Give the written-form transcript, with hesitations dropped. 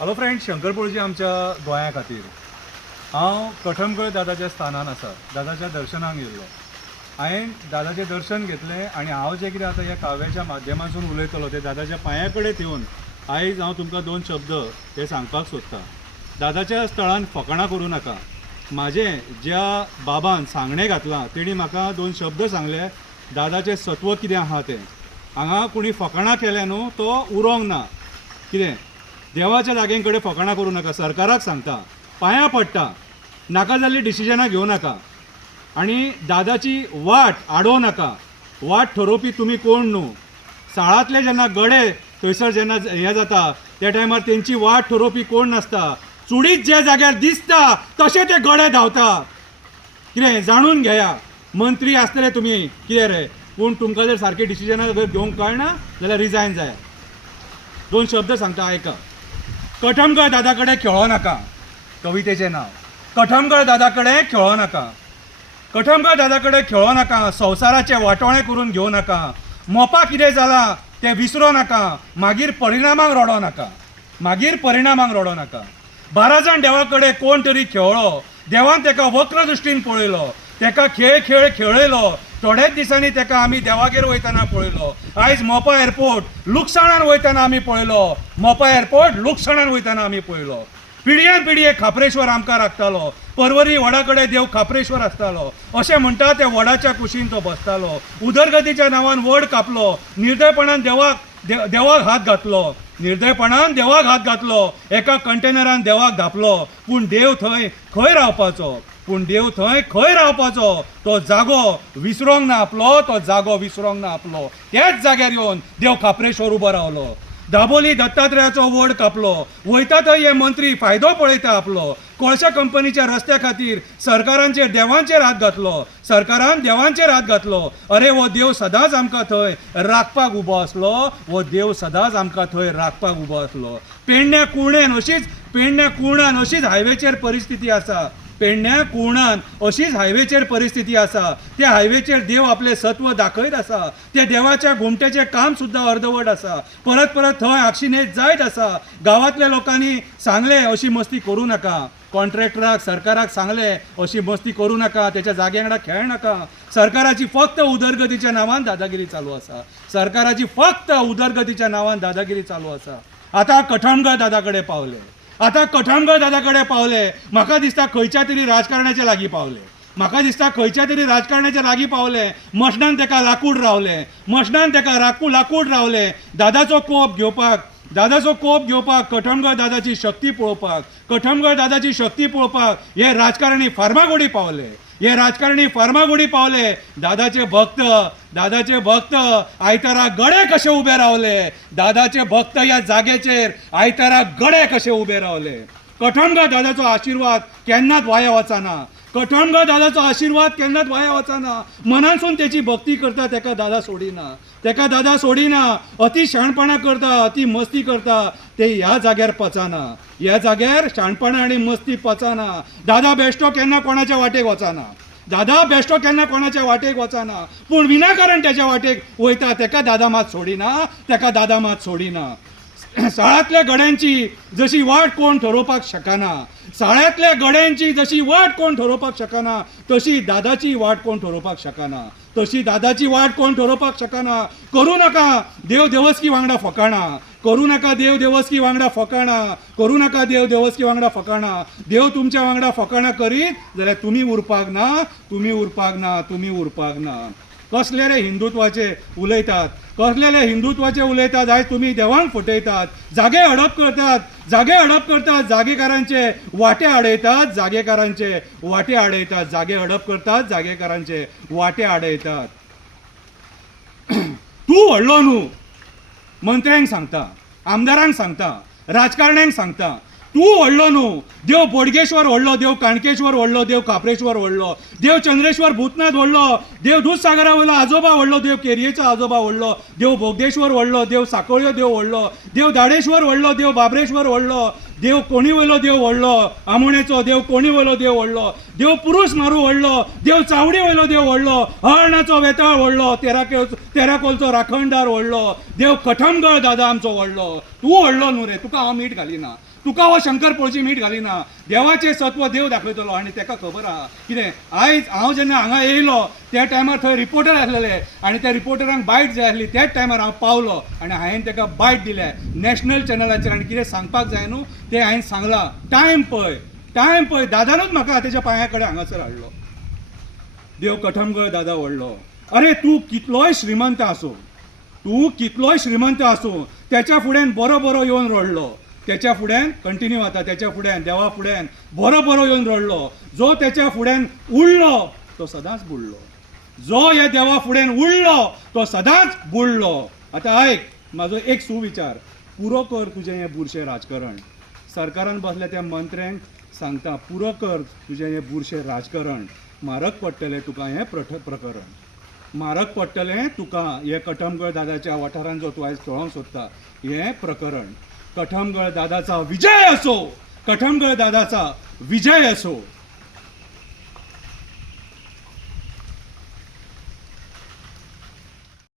Hello friends, शंकरपूरजी आमच्या गोंया खातीर हांव कठमगळ दादाच्या स्थानान आसा. दादाच्या दर्शनाक गेल्लो. हांवें दादाचें दर्शन घेतलें आनी हांव जें कितें आतां ह्या काव्याच्या माध्यमांतून उलयतलो ते दादाच्या पांया कडेन येवन आयज हांव तुमकां 2 शब्द हे सांगपाक सोदतां. दादाच्या स्थळान फकाणां करूं नाका. म्हाजें ज्या बाबान सांगणें घातलां तेणी म्हाका 2 शब्द सांगले. दादाचें सत्व कितें आहा तें हांगा कोणी फकाणां केलें न्हू तो उरोंक ना. कितें देवाच्या जाग्यां कडेन फकाणां करूं नाका. सरकाराक सांगता, पांयां पडटा, नाका जाल्लीं डिसिजनां घेवं नाका आनी दादाची वाट आडोवं नाका. वाट ठरोवपी तुमी कोण न्हू. साळांतले जेन्ना गडे थंयसर जेन्ना हें जाता त्या टायमार तेंची वाट ठरोवपी कोण नासता. चुडीत ज्या जाग्यार दिसता तशें ते गडे धांवता. कितें जाणून घेया. मंत्री आसतले तुमी कितें रे, पूण तुमकां जर सारके डिसिजनां जर घेवंक कळना जाल्यार रिजायन जाय. 2 शब्द सांगता, आयका. कठमगळ दादा कडेन खेळो नाका. कवितेचें नांव. कठमगळ दादा कडेन खेळो नाका. कठमगळ दादा कडेन खेळो नाका. संवसाराचें वाटोळें करून घेवं नाका. मोपा कितें जालां तें विसरो नाका. मागीर परिणामाक रडो नाका. मागीर परिणामाक रडो नाका. 12 जाण देवा कडेन कोण तरी खेळ्ळो. देवान तेका वक्र दृश्टीन पळयलो. तेका खेळ खेळयलो. थोडेच दिसांनी तेका आमी देवागेर वयताना पळयलो. आयज मोपा एअरपोर्ट लुकसाणान वयताना आमी पळयलो. मोपा एअरपोर्ट लुकसाणान वयताना आमी पळयलो. पिडयेन पिडये खापरेश्वर आमकां राखतालो. पर्वरी वडा कडेन देव खापरेश्वर आसतालो. अशें म्हणटा त्या वडाच्या कुशीन तो बसतालो. उदरगतीच्या नांवान वड कापलो. निर्दयपणान देवाक हात घातलो. निर्दयपणान देवाक हात घातलो. एका कंटेनरान देवाक धापलो. पूण देव थंय खंय रावपाचो. पूण देव थंय खंय रावपाचो. तो जागो विसरोंक ना आपलो. तो जागो विसरोंक ना आपलो. त्याच जाग्यार येवन देव खापरेश्वर उबो रावलो. दाबोली दत्तात्रेयाचो वड कापलो. वयता थंय हे मंत्री फायदो पळयता आपलो. कोळशा कंपनीच्या रस्त्या खातीर सरकारांचेर देवांचेर हात घातलो. सरकारान देवांचेर हात घातलो. अरे वो देव सदांच आमकां थंय राखपाक उबो आसलो. वो देव सदांच आमकां थंय राखपाक उबो आसलो. पेडण्या कुर्णान अशीच हायवेचेर परिस्थिती आसा. पेडण्या कुर्णान अशीच हायवेचेर परिस्थिती आसा. त्या हायवेचेर देव आपले सत्व दाखयत आसा. त्या देवाच्या घुमट्याचें काम सुद्दां अर्दवट आसा. परत थंय आक्षिणेत जायत आसा. गांवांतल्या लोकांनी सांगले अशी मस्ती करूं नाका. कॉन्ट्रॅक्टराक सरकाराक सांगले अशी मस्ती करूं नाका. त्याच्या जाग्यांगडा खेळ नाका. सरकाराची फक्त उदरगतीच्या नांवान दादागिरी चालू आसा. सरकाराची फक्त उदरगतीच्या नांवान दादागिरी चालू आसा. आतां कठमगळ दादा कडेन पावले. आता कठमगळ दादा कडेन पावले. म्हाका दिसता खंयच्या तरी राजकारणाच्या लागीं पावले. म्हाका दिसता खंयच्या तरी राजकारणाच्या लागीं पावले. मशनान तेका लाकूड रावले. मशनान तेका लाकूड रावले. दादाचो कोप घेवपाक कठमगळ दादाची शक्ती पळोवपाक हे राजकारणी फार्मागुडी पावले. दादाचे भक्त आयतारा गडे कशे उबे रावले. दादाचे भक्त ह्या जागेचेर आयतारा गडे कशे उबे रावले. कठमगळ दादाचो आशिर्वाद केन्नाच वाया वचना. कठमगळ दादाचो आशिर्वाद केन्नाच वाया वचना. मनानसून तेची भक्ती करता तेका दादा सोडिना. अति शाणपणां करता, अति मस्ती करता ते ह्या जाग्यार पचना. ह्या जाग्यार शाणपणां आनी मस्ती पचना. दादा बेश्टो केन्ना कोणाच्या वाटेक वचना. पूण विनाकारण त्याच्या वाटेक वयता तेका दादा मात सोडिना. साळांतल्या गड्यांची जशी वाट कोण ठरोवपाक शकना. तशी दादाची वाट कोण ठरोवपाक शकना. करूं नाका देव देवस्की वांगडा फकाणां. देव तुमच्या वांगडा फकाणां करीत जाल्यार तुमी उरपाक ना. कसले रे हिंदुत्वाचे उलयतात. आयज तुमी देवांक फटयतात. जागे हडप करतात. जागेकारांचे वाटे आडयतात. तूं व्हडलो न्हू. मंत्र्यांक सांगता, आमदारांक सांगता, राजकारण्यांक सांगता. तूं व्हडलो न्हू. देव बोडगेश्वर व्हडलो. देव काणकेश्वर व्हडलो. देव खापरेश्वर व्हडलो. देव चंद्रेश्वर भूतनाथ व्हडलो. देव दूधसागरा वयलो आजोबा व्हडलो. देव केरयेचो आजोबा व्हडलो. देव बोगदेश्वर व्हडलो. देव साकोळ्यो देव व्हडलो. देव दाडेश्वर व्हडलो. देव बाबरेश्वर व्हडलो. देव कोणी वयलो देव व्हडलो. आमोणेचो देव कोणी वयलो देव व्हडलो. देव पुरुष मारू व्हडलो. देव चावडी वयलो देव व्हडलो. हळणाचो वेताळ व्हडलो. तेराकोलचो राखणदार व्हडलो. देव कठमगळ दादा आमचो व्हडलो. तूं व्हडलो न्हू रे. तुका हांव मीठ घालिना. तुका हो शंकर पळची मीठ घालिना देवाचें सत्व देव दाखयतलो आनी ताका खबर आहा कितें आयज हांव जेन्ना हांगा येयलो त्या टायमार थंय रिपोर्टर आसलेले आनी त्या रिपोर्टरांक बायट जाय आसली त्याच टायमार हांव पावलो आनी हांवें ताका बायट दिल्या नॅशनल चॅनलाचेर आनी कितें सांगपाक जाय न्हू तें हांवें सांगलां टायम पळय दादानूच म्हाका तेच्या पांया कडेन हांगासर हाडलो देव कठमगळ दादा व्हडलो अरे तूं कितलोय श्रीमंत आसूं त्याच्या फुड्यान बरो येवन रडलो त्याच्या फुड्यान कंटिन्यू आता त्याच्या फुड्यान देवा फुड्यान बरो येवन रडलो जो त्याच्या फुड्यान उरलो तो सदांच बुडलो जो ह्या देवा फुड्यान उरलो तो सदांच बुडलो आतां आयक म्हाजो एक सुविचार पुरो कर तुजें हें बुरशें राजकारण सरकारान बसल्या त्या मंत्र्यांक सांगता पुरो कर तुजें हें बुरशें राजकारण म्हारग पडटलें तुका हें प्रकरण म्हारग पडटलें तुका हे कठमगळ दादाच्या वाठारांत जो तूं आयज पळोवंक सोदता हें प्रकरण कठमगळ दादाचा विजय असो